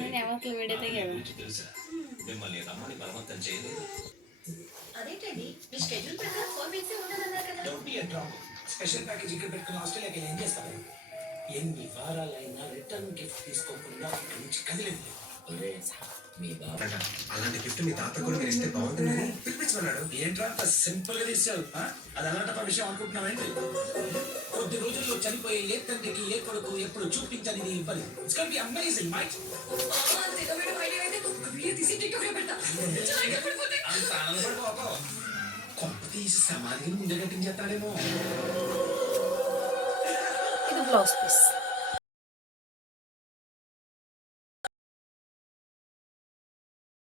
నేనేమో అసలు వీడైతే కదా మిమ్మల్ని రమ్మని బలవంతం చేయలేదు. అదేంటండి మీ షెడ్యూల్ ప్రకారం 4 వీక్స్ ఉండాలన్నారు కదా. Don't be a drop. Special package ఇక్కడ పెట్టుకుని ఆస్ట్రేలియాకి ఏం చేస్తారు? ఎన్ని వారాలైనా రిటర్న్ గిఫ్ట్ తీసుకోకుండా ఇక్కడి నుంచి కదిలేదు. మీ బాబా అలాంటి గిఫ్ట్ మీ తాత కూడా మీరు ఇస్తే బాగుంటుందని పిలిపించుకున్నాడు. ఏంట్రా అంత సింపుల్ గా తీసావు? అది అలాంటి విషయం అనుకుంటున్నావేంటి? కొద్ది రోజుల్లో చనిపోయే ఏ తండ్రికి ఏ కొడుకు ఎప్పుడు చూపించని నీ ఇవ్వాలి. It's gonna B amazing might. అంత ఆనందపడిపోతావు. కొంప తీసి సమాధిని ముందే కట్టించేస్తాడేమో. ఇది బ్లౌజ్ పీస్.